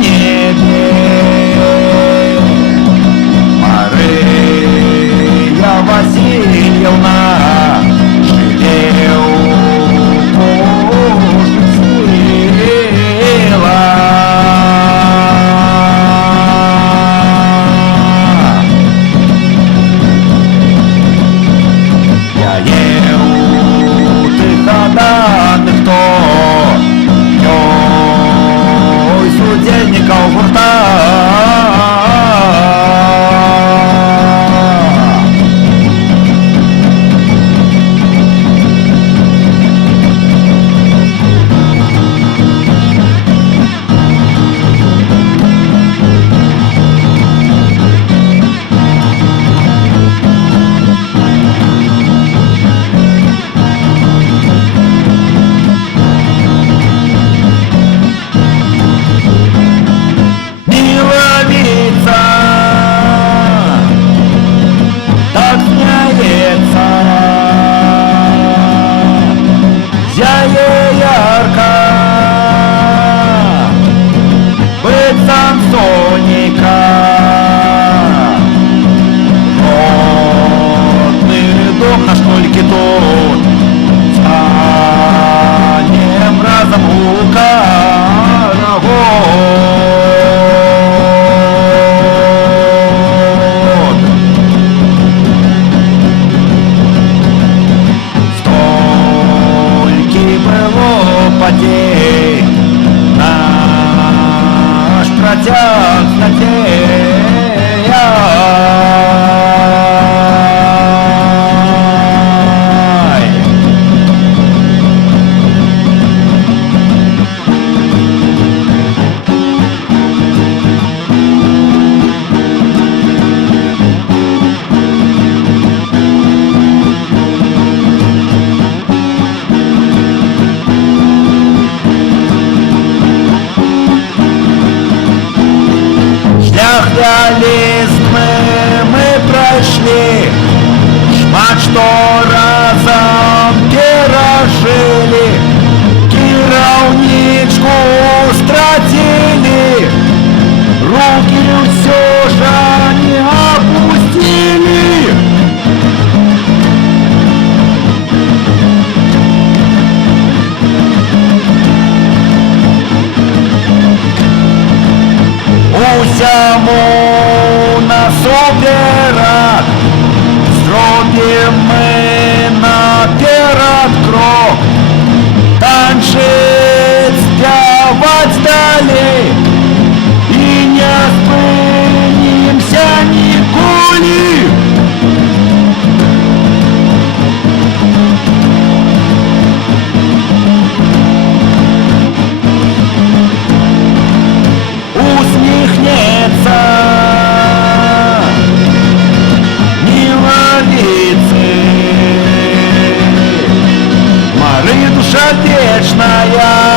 небе. Мария Васильевна жилевку сила. Я ел тыходанных то ой судельников в рта. Соника, родный дом наш только тут, станем разом у каравод. Столько было потерь, протяг Лист мы прошли, шмат что разом пережили, кіраўнічку стратили, руки все же не опустили. Усяму насуперак зробім мы наперад крок, танчыць, спяваць далей і не спынімся ніколі. Усміхнецца миловицы, Мария душа вечная.